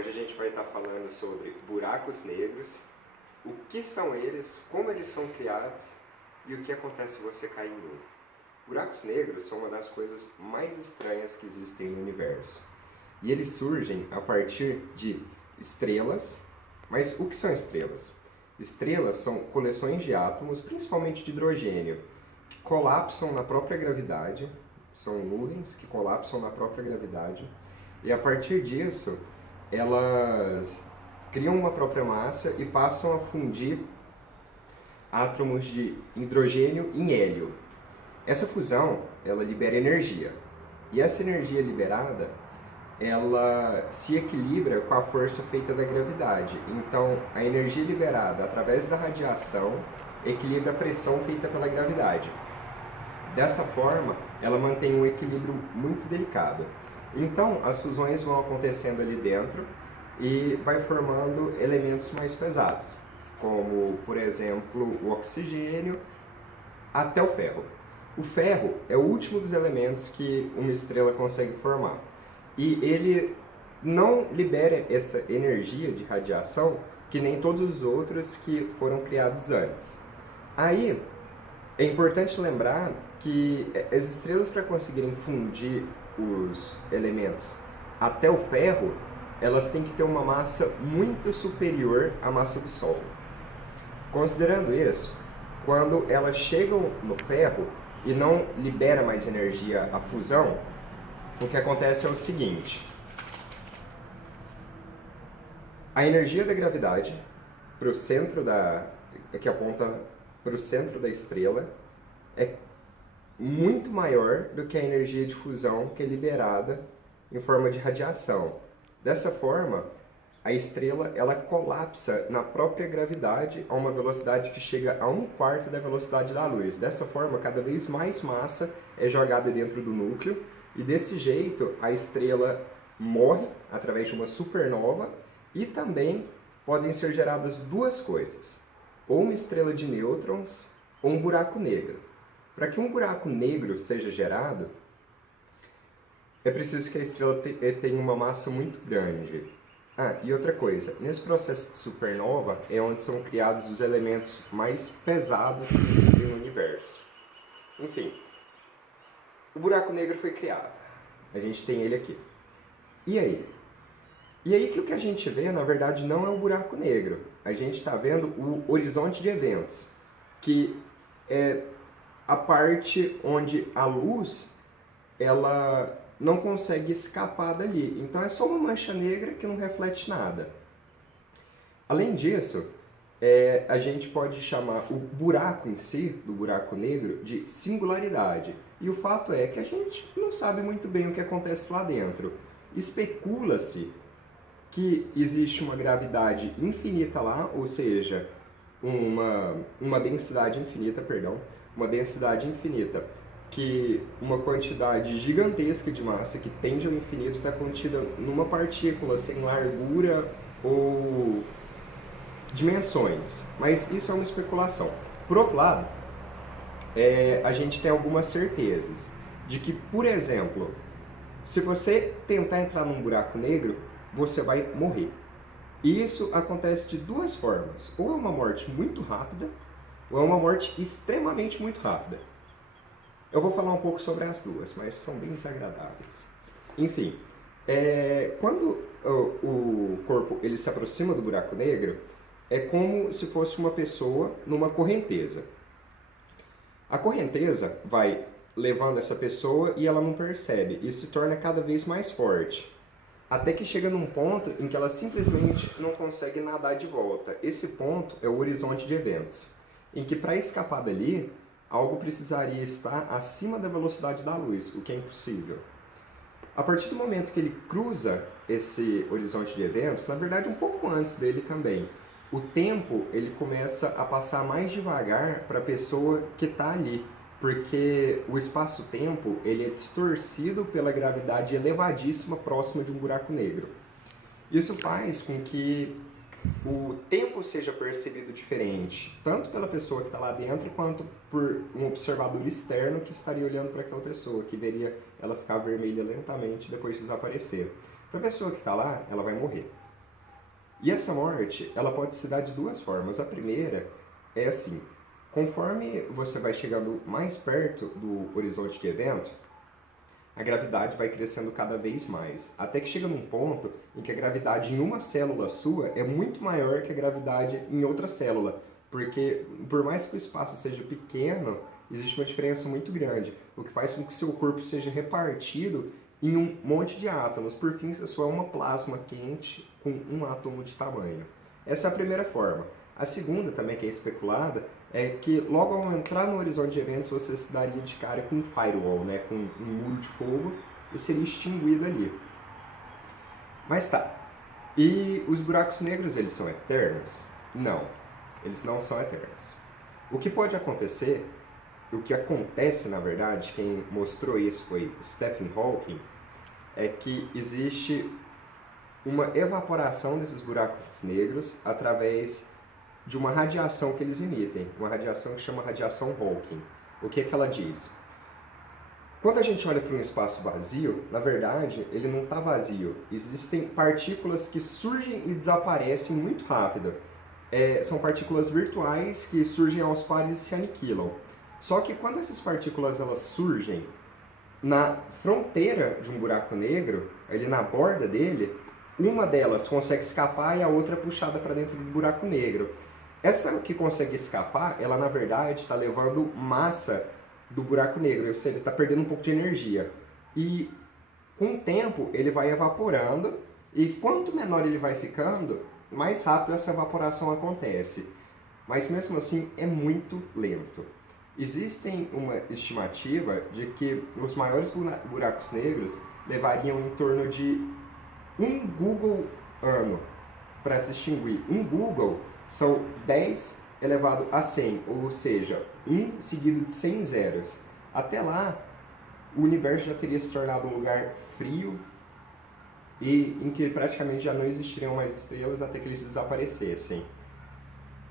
Hoje a gente vai estar falando sobre buracos negros, o que são eles, como eles são criados e o que acontece se você cair em um. Buracos negros são uma das coisas mais estranhas que existem no universo. E eles surgem a partir de estrelas. Mas o que são estrelas? Estrelas são coleções de átomos, principalmente de hidrogênio, que colapsam na própria gravidade. São nuvens que colapsam na própria gravidade. E a partir disso, elas criam uma própria massa e passam a fundir átomos de hidrogênio em hélio. Essa fusão, ela libera energia. E essa energia liberada, ela se equilibra com a força feita da gravidade. Então, a energia liberada através da radiação equilibra a pressão feita pela gravidade. Dessa forma, ela mantém um equilíbrio muito delicado. Então, as fusões vão acontecendo ali dentro e vai formando elementos mais pesados, como, por exemplo, o oxigênio até o ferro. O ferro é o último dos elementos que uma estrela consegue formar. E ele não libera essa energia de radiação que nem todos os outros que foram criados antes. Aí, é importante lembrar que as estrelas, para conseguirem fundir os elementos até o ferro, elas têm que ter uma massa muito superior à massa do Sol. Considerando isso, quando elas chegam no ferro e não libera mais energia à fusão, o que acontece é o seguinte: a energia da gravidade para o centro que aponta para o centro da estrela é muito maior do que a energia de fusão que é liberada em forma de radiação. Dessa forma, a estrela ela colapsa na própria gravidade a uma velocidade que chega a 1/4 da velocidade da luz. Dessa forma, cada vez mais massa é jogada dentro do núcleo e desse jeito a estrela morre através de uma supernova e também podem ser geradas duas coisas: ou uma estrela de nêutrons ou um buraco negro. Para que um buraco negro seja gerado, é preciso que a estrela tenha uma massa muito grande. E outra coisa, nesse processo de supernova é onde são criados os elementos mais pesados que existem no universo. Enfim, o buraco negro foi criado. A gente tem ele aqui. E aí? E aí que o que a gente vê, na verdade, não é um buraco negro. A gente está vendo o horizonte de eventos, que é a parte onde a luz ela não consegue escapar dali. Então é só uma mancha negra que não reflete nada. Além disso, a gente pode chamar o buraco em si, do buraco negro, de singularidade. E o fato é que a gente não sabe muito bem o que acontece lá dentro. Especula-se que existe uma gravidade infinita lá, ou seja, uma densidade infinita, uma densidade infinita, que uma quantidade gigantesca de massa que tende ao infinito está contida numa partícula sem largura ou dimensões. Mas isso é uma especulação. Por outro lado, a gente tem algumas certezas de que, por exemplo, se você tentar entrar num buraco negro, você vai morrer. E isso acontece de duas formas: ou é uma morte muito rápida, ou é uma morte extremamente muito rápida. Eu vou falar um pouco sobre as duas, mas são bem desagradáveis. Enfim, quando o corpo ele se aproxima do buraco negro, é como se fosse uma pessoa numa correnteza. A correnteza vai levando essa pessoa e ela não percebe, e se torna cada vez mais forte, até que chega num ponto em que ela simplesmente não consegue nadar de volta. Esse ponto é o horizonte de eventos, em que para escapar dali, algo precisaria estar acima da velocidade da luz, o que é impossível. A partir do momento que ele cruza esse horizonte de eventos, na verdade um pouco antes dele também, o tempo ele começa a passar mais devagar para a pessoa que está ali, porque o espaço-tempo ele é distorcido pela gravidade elevadíssima próxima de um buraco negro. Isso faz com que o tempo seja percebido diferente, tanto pela pessoa que está lá dentro, quanto por um observador externo que estaria olhando para aquela pessoa, que veria ela ficar vermelha lentamente e depois desaparecer. Para a pessoa que está lá, ela vai morrer. E essa morte, ela pode se dar de duas formas. A primeira é assim, conforme você vai chegando mais perto do horizonte de evento, a gravidade vai crescendo cada vez mais, até que chega num ponto em que a gravidade em uma célula sua é muito maior que a gravidade em outra célula, porque por mais que o espaço seja pequeno, existe uma diferença muito grande, o que faz com que o seu corpo seja repartido em um monte de átomos. Por fim, você só é uma plasma quente com um átomo de tamanho. Essa é a primeira forma. A segunda, também que é especulada, é que logo ao entrar no horizonte de eventos você se daria de cara com um firewall, né, com um muro de fogo, e seria extinguido ali. Mas tá, e os buracos negros, eles são eternos? Não, eles não são eternos. O que pode acontecer, o que acontece na verdade, quem mostrou isso foi Stephen Hawking, é que existe uma evaporação desses buracos negros através de uma radiação que eles emitem, uma radiação que chama radiação Hawking. O que é que ela diz? Quando a gente olha para um espaço vazio, na verdade, ele não está vazio. Existem partículas que surgem e desaparecem muito rápido. São partículas virtuais que surgem aos pares e se aniquilam. Só que quando essas partículas elas surgem na fronteira de um buraco negro, ali na borda dele, uma delas consegue escapar e a outra é puxada para dentro do buraco negro. Essa que consegue escapar, ela na verdade está levando massa do buraco negro, ou seja, ele está perdendo um pouco de energia. E com o tempo ele vai evaporando, e quanto menor ele vai ficando, mais rápido essa evaporação acontece. Mas mesmo assim é muito lento. Existem uma estimativa de que os maiores buracos negros levariam em torno de um Google ano para se extinguir. Um Google são 10 elevado a 100, ou seja, 1 seguido de 100 zeros. Até lá, o universo já teria se tornado um lugar frio e em que praticamente já não existiriam mais estrelas até que eles desaparecessem,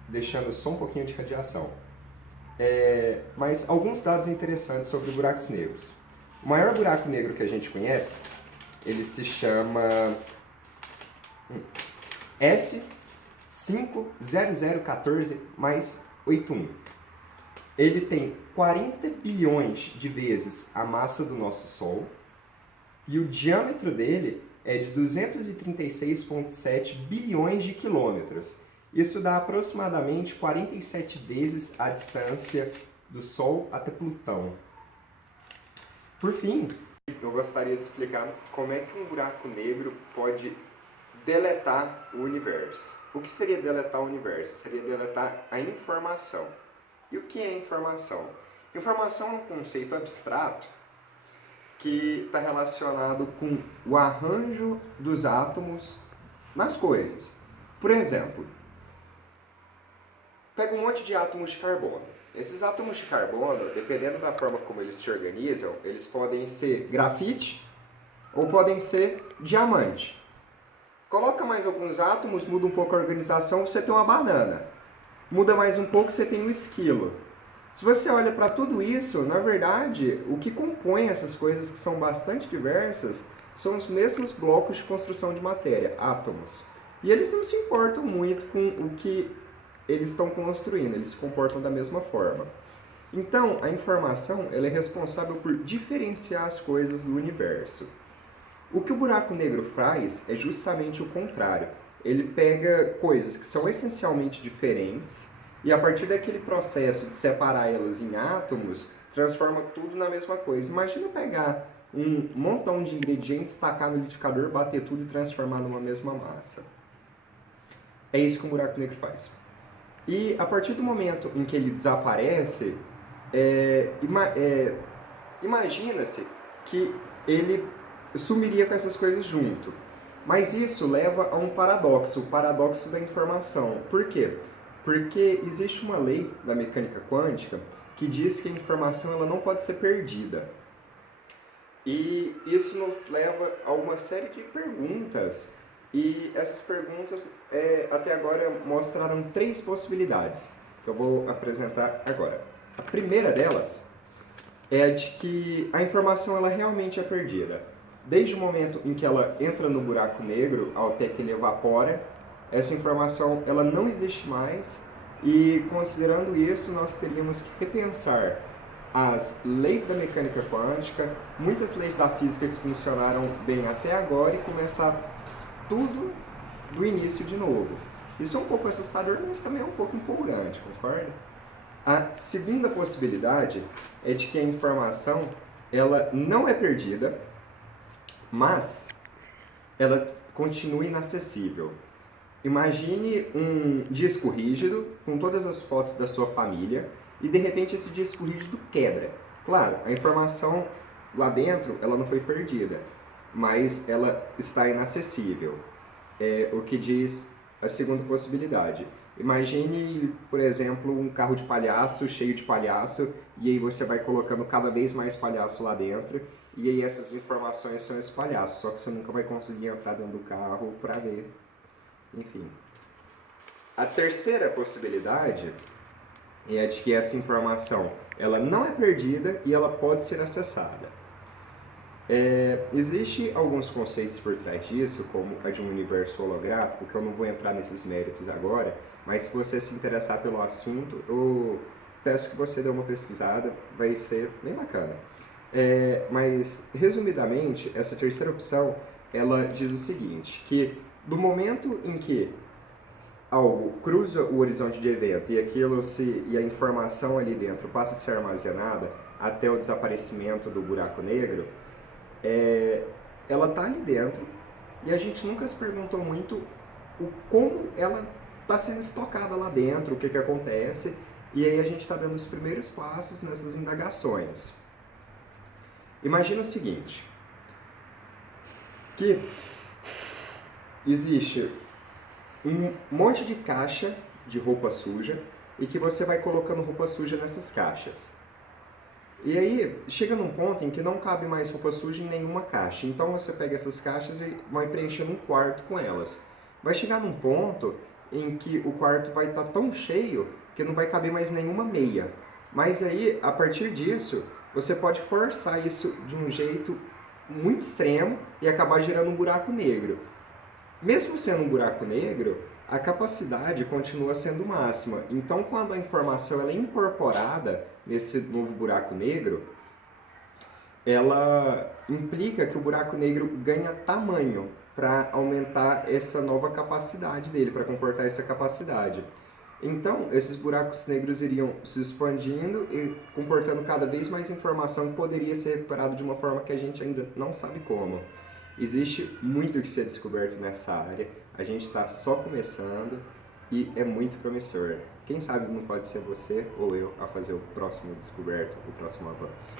deixando só um pouquinho de radiação. Mas alguns dados interessantes sobre buracos negros. O maior buraco negro que a gente conhece, ele se chama S50014-81. Ele tem 40 bilhões de vezes a massa do nosso Sol e o diâmetro dele é de 236,7 bilhões de quilômetros. Isso dá aproximadamente 47 vezes a distância do Sol até Plutão. Por fim, eu gostaria de explicar como é que um buraco negro pode deletar o universo. O que seria deletar o universo? Seria deletar a informação. E o que é informação? Informação é um conceito abstrato que está relacionado com o arranjo dos átomos nas coisas. Por exemplo, pega um monte de átomos de carbono. Esses átomos de carbono, dependendo da forma como eles se organizam, eles podem ser grafite ou podem ser diamante. Coloca mais alguns átomos, muda um pouco a organização, você tem uma banana. Muda mais um pouco, você tem um esquilo. Se você olha para tudo isso, na verdade, o que compõe essas coisas que são bastante diversas são os mesmos blocos de construção de matéria, átomos. E eles não se importam muito com o que eles estão construindo, eles se comportam da mesma forma. Então, a informação ela é responsável por diferenciar as coisas do universo. O que o buraco negro faz é justamente o contrário. Ele pega coisas que são essencialmente diferentes e a partir daquele processo de separar elas em átomos, transforma tudo na mesma coisa. Imagina pegar um montão de ingredientes, tacar no liquidificador, bater tudo e transformar numa mesma massa. É isso que um buraco negro faz. E a partir do momento em que ele desaparece, imagina-se que ele sumiria com essas coisas junto. Mas isso leva a um paradoxo, o paradoxo da informação. Por quê? Porque existe uma lei da mecânica quântica que diz que a informação ela não pode ser perdida. E isso nos leva a uma série de perguntas. E essas perguntas até agora mostraram 3 possibilidades que eu vou apresentar agora. A primeira delas é a de que a informação ela realmente é perdida. Desde o momento em que ela entra no buraco negro até que ele evapora, essa informação ela não existe mais e, considerando isso, nós teríamos que repensar as leis da mecânica quântica, muitas leis da física que funcionaram bem até agora e começar tudo do início de novo. Isso é um pouco assustador, mas também é um pouco empolgante, concorda? A segunda possibilidade é de que a informação ela não é perdida, mas ela continua inacessível. Imagine um disco rígido com todas as fotos da sua família e de repente esse disco rígido quebra. Claro, a informação lá dentro ela não foi perdida, mas ela está inacessível. É o que diz a segunda possibilidade. Imagine, por exemplo, um carro de palhaço cheio de palhaço e aí você vai colocando cada vez mais palhaço lá dentro e aí essas informações são esses palhaços, só que você nunca vai conseguir entrar dentro do carro para ver. Enfim. A terceira possibilidade é de que essa informação ela não é perdida e ela pode ser acessada. Existe alguns conceitos por trás disso, como a de um universo holográfico, que eu não vou entrar nesses méritos agora, mas se você se interessar pelo assunto, eu peço que você dê uma pesquisada, vai ser bem bacana. Mas, resumidamente, essa terceira opção, ela diz o seguinte, que do momento em que algo cruza o horizonte de evento e a informação ali dentro passa a ser armazenada até o desaparecimento do buraco negro, ela está ali dentro e a gente nunca se perguntou muito como ela está sendo estocada lá dentro, o que acontece, e aí a gente está dando os primeiros passos nessas indagações. Imagina o seguinte, que existe um monte de caixa de roupa suja e que você vai colocando roupa suja nessas caixas. E aí, chega num ponto em que não cabe mais roupa suja em nenhuma caixa. Então você pega essas caixas e vai preenchendo um quarto com elas. Vai chegar num ponto em que o quarto vai estar tão cheio que não vai caber mais nenhuma meia. Mas aí, a partir disso, você pode forçar isso de um jeito muito extremo e acabar gerando um buraco negro. Mesmo sendo um buraco negro, a capacidade continua sendo máxima. Então, quando a informação ela é incorporada nesse novo buraco negro, ela implica que o buraco negro ganha tamanho para aumentar essa nova capacidade dele, para comportar essa capacidade. Então, esses buracos negros iriam se expandindo e comportando cada vez mais informação que poderia ser recuperada de uma forma que a gente ainda não sabe como. Existe muito que ser descoberto nessa área, a gente está só começando e é muito promissor. Quem sabe não pode ser você ou eu a fazer o próximo descoberto, o próximo avanço.